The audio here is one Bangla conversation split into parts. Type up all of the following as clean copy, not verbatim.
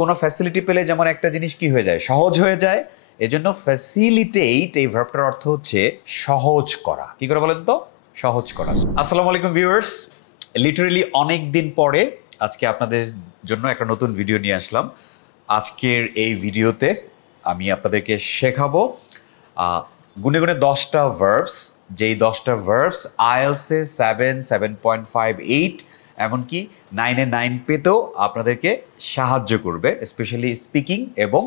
কোনো ফ্যাসিলিটি পেলে যেমন একটা জিনিস কি হয়ে যায়, সহজ হয়ে যায়। এজন্য ফ্যাসিলিটেট এই ভার্বটার অর্থ হচ্ছে সহজ করা। কি করে বলেন তো? সহজ করা। আসসালামু আলাইকুম ভিউয়ার্স, লিটারেলি অনেক দিন পরে আজকে আপনাদের জন্য একটা নতুন ভিডিও নিয়ে আসলাম। আজকের এই ভিডিওতে আমি আপনাদেরকে শেখাবো গুনে গুনে 10টা ভার্বস, যেই 10টা ভার্বস আইএলসে 7, 7.5, 8 এমনকি 9-এ 9 পেতেও আপনাদেরকে সাহায্য করবে, স্পেশালি স্পিকিং এবং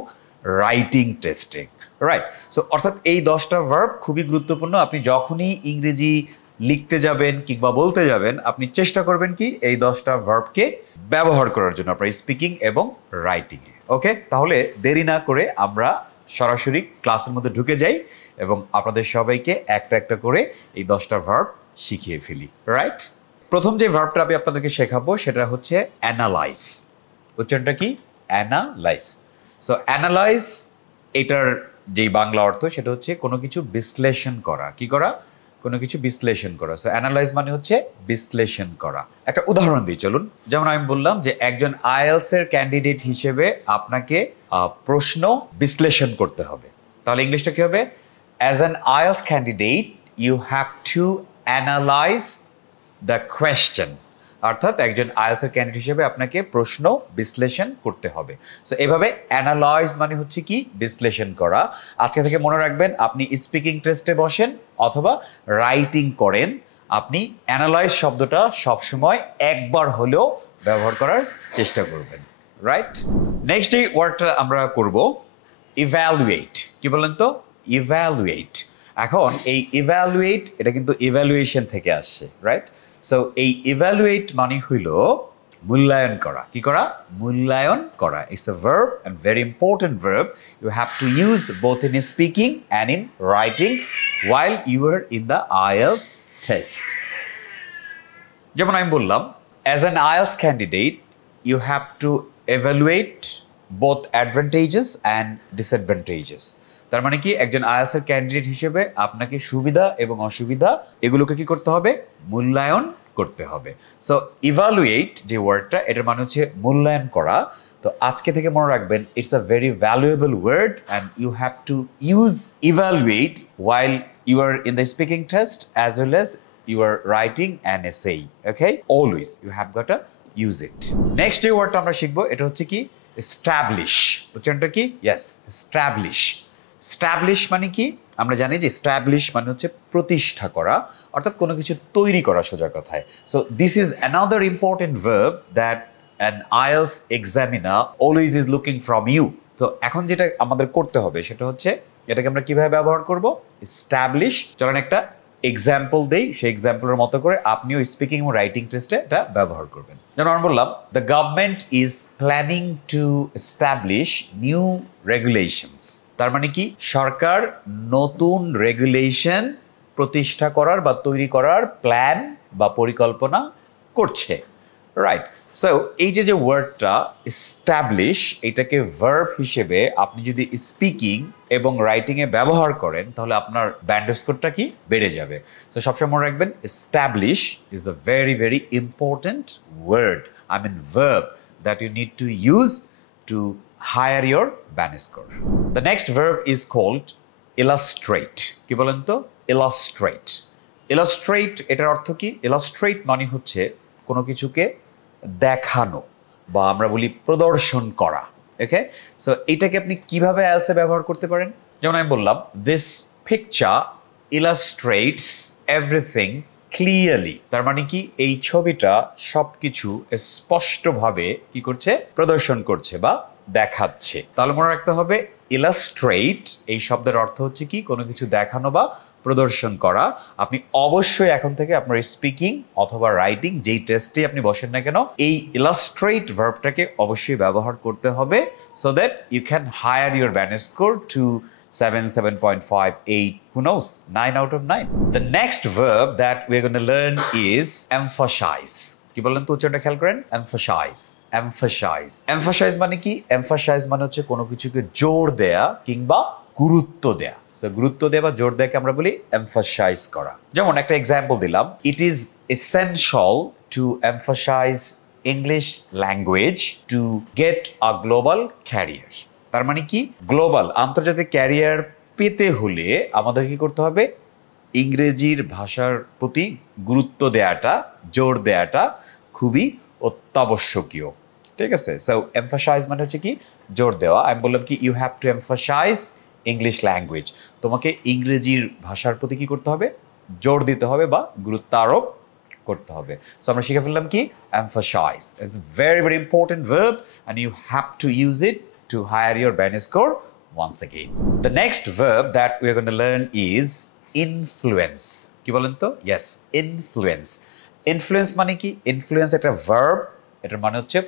রাইটিং টেস্টিং। রাইট, সো অর্থাৎ এই 10টা ভার্ব খুবই গুরুত্বপূর্ণ। আপনি যখনই ইংরেজি লিখতে যাবেন কিংবা বলতে যাবেন, আপনি চেষ্টা করবেন কি এই 10টা ভার্বকে ব্যবহার করার জন্য আপনার স্পিকিং এবং রাইটিংয়ে। ওকে, তাহলে দেরি না করে আমরা সরাসরি ক্লাসের মধ্যে ঢুকে যাই এবং আপনাদের সবাইকে একটা একটা করে এই 10টা ভার্ব শিখিয়ে ফেলি। রাইট, প্রথম যে ভার্বটা আমি আপনাদেরকে শেখাবো সেটা হচ্ছে অ্যানালাইজ। উচ্চারণটা কি? অ্যানালাইজ। সো অ্যানালাইজ এটার যেই বাংলা অর্থ সেটা হচ্ছে কোনো কিছু বিশ্লেষণ করা। কি করা? কোনো কিছু বিশ্লেষণ করা। সো অ্যানালাইজ মানে হচ্ছে বিশ্লেষণ করা। একটা উদাহরণ দিই চলুন। যেমন আমি বললাম যে একজন আইএলস এর ক্যান্ডিডেট হিসেবে আপনাকে প্রশ্ন বিশ্লেষণ করতে হবে। তাহলে ইংলিশটা কি হবে? As an IELTS candidate you have to analyse the question. অর্থাৎ একজন আইএলস এর ক্যান্ডিডেট হিসেবে আপনাকে প্রশ্ন বিশ্লেষণ করতে হবে। সো এভাবে অ্যানালাইজ মানে হচ্ছে কি? বিশ্লেষণ করা। আজকে থেকে মনে রাখবেন, আপনি স্পিকিং টেস্টে বসেন অথবা রাইটিং করেন, আপনি অ্যানালাইজ শব্দটা সবসময় একবার হলেও ব্যবহার করার চেষ্টা করবেন। রাইট, নেক্সট এই ওয়ার্ডটা আমরা করব ইভ্যালুয়েট। কি বলেন তো? ইভ্যালুয়েট। এখন এই ইভ্যালুয়েট এটা কিন্তু ইভ্যালুয়েশন থেকে আসছে। রাইট, সো এই ইভ্যালুয়েট মানে হইল মূল্যায়ন করা। কি করা? মূল্যায়ন করা। It's a verb and very important verb. You have to use both in speaking and in writing while you are in the IELTS test. যেমন আমি বললাম, as an IELTS candidate you have to evaluate both advantages and disadvantages. তার মানে কি, একজন আইএলটিএস এর ক্যান্ডিডেট হিসেবে আপনাকে সুবিধা এবং অসুবিধা এগুলোকে কি করতে হবে? মূল্যায়ন করতে হবে। সো ইভালুয়েট যে ওয়ার্ডটা, এটার মানে হচ্ছে মূল্যায়ন করা। তো আজকে থেকে মনে রাখবেন, it's a very valuable word and you have to use evaluate while you are in the speaking test as well as you are writing an essay. Okay, always you have got to use it. Next যে ওয়ার্ডটা আমরা শিখবো এটা হচ্ছে কি? establish. উচ্চারণটা কি? Yes, establish. establish মানে কি? আমরা জানি যে establish মানে হচ্ছে প্রতিষ্ঠা করা, অর্থাৎ কোনো কিছু তৈরি করা সোজা কথায়। So this is another important verb that an IELTS examiner always is looking from you. তো এখন যেটা আমাদের করতে হবে সেটা হচ্ছে এটাকে আমরা কিভাবে ব্যবহার করব? establish। চলেন একটা এক্সাম্পল দেই, সেই এক্সাম্পলের মতো করে আপনিও স্পিকিং এবং রাইটিং টেস্টে এটা ব্যবহার করবেন। যেমন আমরা বললাম, the government is planning to establish new regulations. তার মানে কি? সরকার নতুন রেগুলেশন প্রতিষ্ঠা করার বা তৈরি করার প্ল্যান বা পরিকল্পনা করছে। রাইট, সো এই যে ওয়ার্ডটা এস্টাবলিশ, এটাকে ভার্ব হিসেবে আপনি যদি স্পিকিং এবং রাইটিংয়ে ব্যবহার করেন তাহলে আপনার ব্যান্ড স্কোরটা কি? বেড়ে যাবে। সো সবসময় মনে রাখবেন, establish is a very very important word, I mean verb that you need to use to higher your band score. The next verb is called illustrate. কি বলেন তো? ইলাস্ট্রেট। ইলাস্ট্রেট এটার অর্থ কি? ইলাস্ট্রেট মানে হচ্ছে কোনো কিছুকে দেখানো বা আমরা বলি প্রদর্শন করা। ওকে, সো এটাকে আপনি কিভাবে আইএলটিএস ব্যবহার করতে পারেন? যেমন আমি বললাম, this picture illustrates everything clearly. তার মানে কি? এই ছবিটা সবকিছু স্পষ্টভাবে কি করছে? প্রদর্শন করছে বা দেখাচ্ছে। তাহলে মনে রাখতে হবে, ইলাস্ট্রেট এই শব্দের অর্থ হচ্ছে কি? কোনো কিছু দেখানো বা প্রদর্শন করা। আপনি অবশ্যই এখন থেকে আপনার স্পিকিং অথবা রাইটিং যেই টেস্টে আপনি বসেন না কেন, এই ইলাস্ট্রেট ভার্বটাকে অবশ্যই ব্যবহার করতে হবে, so that you can higher your band score to 7, 7.5, 8, who knows, 9 out of 9. The next verb that we're going to learn is emphasize. কি বলেন তো? উচ্চারণটা খেয়াল করেন, emphasize. emphasize. emphasize মানে কি? emphasize মানে হচ্ছে কোনো কিছুকে জোর দেয়া কিংবা গুরুত্ব দেয়া। সো গুরুত্ব দেয়া বা জোর দেয়াকে আমরা বলি emphasize করা। যেমন একটা এক্সাম্পল দিলাম, it is essential to emphasize English language to get a global career. তার মানে কি, গ্লোবাল আন্তর্জাতিক ক্যারিয়ার পেতে হলে আমাদের কি করতে হবে, ইংরেজির ভাষার প্রতি গুরুত্ব দেয়াটা, জোর দেয়াটা খুবই অত্যাবশ্যকীয়। ঠিক আছে, সো এমফাসাইজ মানে হচ্ছে কি জোর দেওয়া। আমি বললাম কি you have to emphasise English language, তোমাকে ইংরেজির ভাষার প্রতি কি করতে হবে, জোর দিতে হবে বা গুরুত্ব আরোপ করতে হবে। সো আমরা শিখে ফেললাম কি emphasise is a very very important verb and you have to use it to higher your band score once again. The next verb that we are going to learn is influence. কি বলেন তো? Yes, influence. Influence মানে কি? Influence একটা verb, এটার মানে হচ্ছে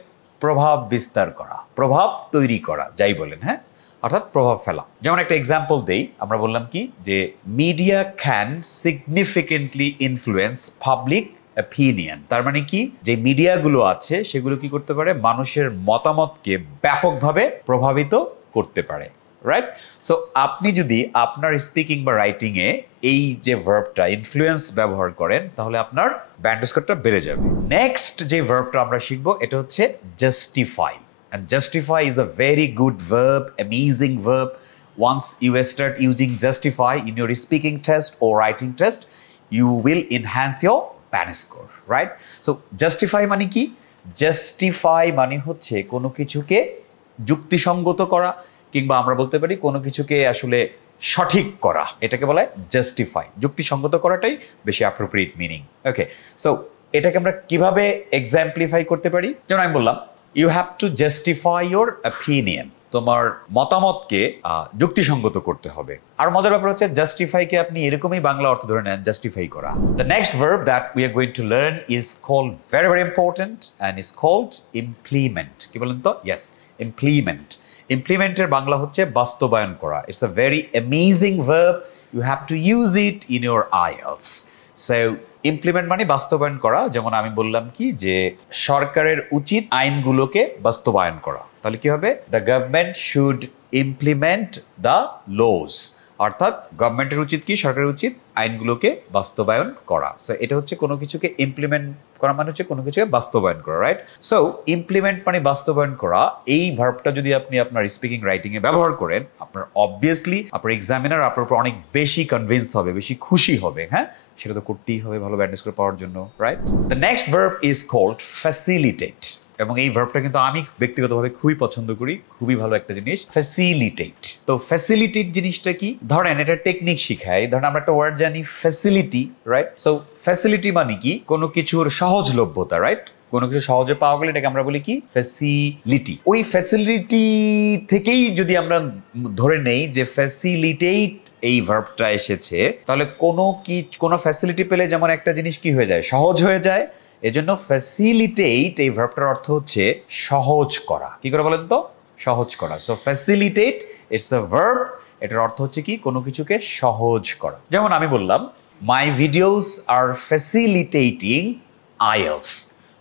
প্রভাব বিস্তার করা, প্রভাব তৈরি করা, যাই বলেন, হ্যাঁ, অর্থাৎ প্রভাব ফেলা। যেমন একটা এক্সাম্পল দেই, আমরা বললাম কি যে media can significantly influence public opinion. তার মানে কি, যে মিডিয়াগুলো আছে সেগুলো কি করতে পারে, মানুষের মতামতকে ব্যাপকভাবে প্রভাবিত করতে পারে, রাইট? সো আপনি যদি আপনার স্পিকিং বা রাইটিং এ এই যে ভার্বটা ইনফ্লুয়েন্স ব্যবহার করেন, তাহলে আপনার ব্যান্ড স্কোরটা বেড়ে যাবে। নেক্সট যে ভার্বটা আমরা শিখবো এটা হচ্ছে justify. And justify is a very good verb, amazing verb. Once you start using justify in your speaking test or writing test, you will enhance your band score, right? So justify মানে কি? Justify মানে হচ্ছে কোনো কিছুকে যুক্তিসঙ্গত করা, কিংবা আমরা বলতে পারি কোনো কিছুকে আসলে সঠিক করা, এটাকে বলা হয় জাস্টিফাই। যুক্তিসঙ্গত করাটাই বেশি অ্যাপ্রোপ্রিয়েট মিনিং। ওকে, সো এটাকে আমরা কিভাবে এক্সাম্পলিফাই করতে পারি? যেমন আমি বললাম you have to justify your opinion, তোমার মতামতকে যুক্তিসঙ্গত করতে হবে। আর মজার ব্যাপার হচ্ছে জাস্টিফাইকে আপনি এরকমই বাংলা অর্থ ধরে নেন, জাস্টিফাই করা। The next verb that we are going to learn is called very very important and is called implement. কি বলেন তো? Yes, implement. ইমপ্লিমেন্টের বাংলা হচ্ছে বাস্তবায়ন করা। It's a very amazing verb, you have to use it in your IELTS. So implement মানে বাস্তবায়ন করা। যেমন আমি বললাম কি যে সরকারের উচিত আইনগুলোকে বাস্তবায়ন করা, তাহলে কি হবে? The government should implement the laws, অর্থাৎ গভর্নমেন্টের উচিত কি, সরকারের উচিত আইনগুলোকে বাস্তবায়ন করা। সো এটা হচ্ছে কোনো কিছুকে ইমপ্লিমেন্ট করা মানে হচ্ছে কোনো কিছুকে বাস্তবায়ন করা, রাইট? সো ইমপ্লিমেন্ট মানে বাস্তবায়ন করা। এই ভার্বটা যদি আপনি আপনার স্পিকিং রাইটিং এ ব্যবহার করেন, আপনার অবভিয়াসলি আপনার এক্সামিনার আপনার উপর অনেক বেশি কনভিন্স হবে, বেশি খুশি হবে। হ্যাঁ, সেটা তো করতেই হবে ভালো ব্যান্ড স্কোর পাওয়ার জন্য, right? The next verb is called facilitate, এবং এই ভার্বটা কিন্তু আমি ব্যক্তিগতভাবে খুবই পছন্দ করি, খুবই ভালো একটা জিনিস, ফ্যাসিলিটেট। তো ফ্যাসিলিটেট জিনিসটা কি? ধরেন এটা টেকনিক শিখায়, ধরেন আমরা একটা ওয়ার্ড জানি ফ্যাসিলিটি, রাইট? সো ফ্যাসিলিটি মানে কি, কোনো কিছুর সহজলভ্যতা, রাইট? কোনো কিছু সহজে পাওয়া গেলে এটাকে আমরা বলি কি, ফ্যাসিলিটি। ওই ফ্যাসিলিটি থেকেই যদি আমরা ধরে নেই যে ফ্যাসিলিটেট এই ভার্বটা এসেছে, তাহলে কোনো ফ্যাসিলিটি পেলে যেমন একটা জিনিস কি হয়ে যায়, সহজ হয়ে যায়। এজন্য ফ্যাসিলিটেট এই ভার্বটার অর্থ হচ্ছে সহজ করা। কি করে বলেন তো? সহজ করা। So facilitate it's a verb, এটার অর্থ হচ্ছে কি কোনো কিছুকে সহজ করা। যেমন আমি বললাম my videos are facilitating IELTS,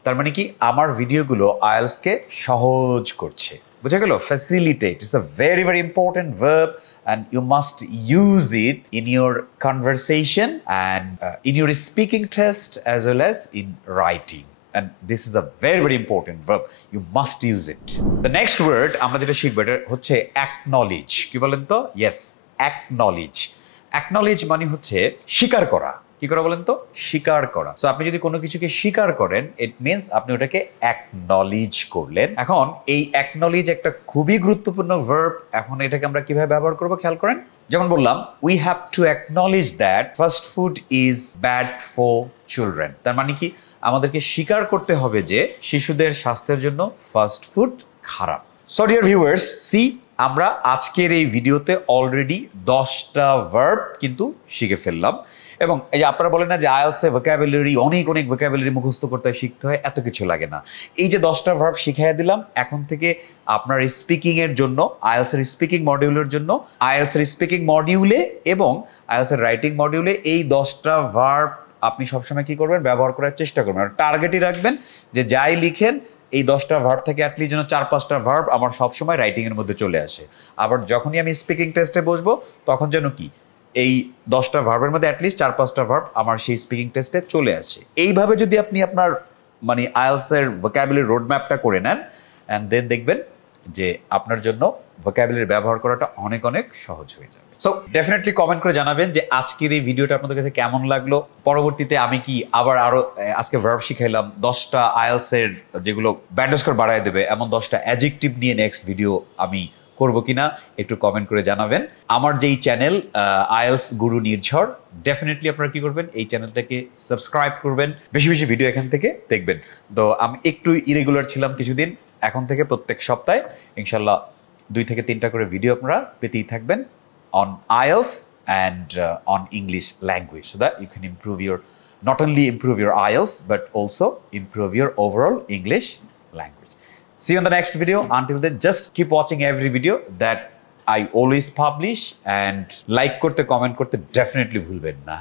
তার মানে কি আমার ভিডিওগুলো আইএলসকে সহজ করছে। বুঝা গেল? Facilitate it's a very very important verb and you must use it in your conversation and in your speaking test as well as in writing, and this is a very very important verb, you must use it. The next word আমরা যেটা শিখব এটা হচ্ছে acknowledge। কি বলেন তো? yes, acknowledge। acknowledge মানে হচ্ছে স্বীকার করা। কি করা বলেন তো? স্বীকার করা। সো আপনি যদি কোনো কিছুকে স্বীকার করেন, ইট মিনস আপনি ওটাকে অ্যাকনলেজ করলেন। এখন এই অ্যাকনলেজ একটা খুবই গুরুত্বপূর্ণ ভার্ব। এখন এটাকে আমরা কিভাবে ব্যবহার করব খেয়াল করেন। যেমন বললাম we have to acknowledge that fast food is bad for children. তার মানে কি আমাদেরকে স্বীকার করতে হবে যে শিশুদের স্বাস্থ্যের জন্য ফাস্ট ফুড খারাপ। সো ডিয়ার ভিউয়ার্স, সি আমরা আজকের এই ভিডিওতে অলরেডি 10টা ভার্ব কিন্তু শিখে ফেললাম। এবং এই যে আপনারা বলেন না যে আইএলসে ভোকাবুলারি অনেক অনেক ভোকাবুলারি মুখস্থ করতে হয়, শিখতে হয়, এত কিছু লাগে না। এই যে 10টা ভার্ব শিখিয়ে দিলাম, এখন থেকে আপনার স্পিকিং এর জন্য, আইএলসের স্পিকিং মডিউলের জন্য, আইএলসের স্পিকিং মডিউলে এবং আইএলসের রাইটিং মডিউলে এই 10টা ভার্ব আপনি সবসময় কি করবেন, ব্যবহার করার চেষ্টা করবেন। আর টার্গেটই রাখবেন যে যাই লিখেন এই 10টা ভার্ব থেকে অ্যাটলিস্ট যেন 4-5টা ভার্ব আমার সবসময় রাইটিং এর মধ্যে চলে আসে। আবার যখনই আমি স্পিকিং টেস্টে বসবো তখন যেন কি এই 10টা ভার্বের মধ্যে অ্যাটলিস্ট 4-5টা ভার্ব আমার সেই স্পিকিং টেস্টে চলে আসে। এইভাবে যদি আপনি আপনার মানে আইএলসের ভোকাবুলারি রোডম্যাপটা করে নেন, অ্যান্ড দেন দেখবেন যে আপনার জন্য ভোকাবুলারি ব্যবহার করাটা অনেক অনেক সহজ হয়ে যাবে। সো ডেফিনেটলি কমেন্ট করে জানাবেন যে আজকের এই ভিডিওটা আপনাদের কাছে কেমন লাগলো। পরবর্তীতে আমি কি আবার আরো আজকে ভার্ব শিখাইলাম 10টা আইএলসের যেগুলো ব্যান্ড স্কোর বাড়ায় দেবে এমন 10টা অ্যাডজেক্টিভ নিয়ে নেক্সট ভিডিও আমি করব কিনা একটু কমেন্ট করে জানাবেন। আমার যেই চ্যানেল আইএলস গুরু নির্ঝর, ডেফিনেটলি আপনারা কি করবেন, এই চ্যানেলটাকে সাবস্ক্রাইব করবেন, বেশি বেশি ভিডিও এখান থেকে দেখবেন। তো আমি একটু ইরেগুলার ছিলাম কিছুদিন, এখন থেকে প্রত্যেক সপ্তাহে ইনশাল্লাহ 2 থেকে 3টা করে ভিডিও আপনারা পেতেই থাকবেন on IELTS and on English language, so that you can improve your, not only improve your IELTS but also improve your overall English language. See you in the next video. Until then, just keep watching every video that I always publish, and like korte, comment korte definitely bhulben na.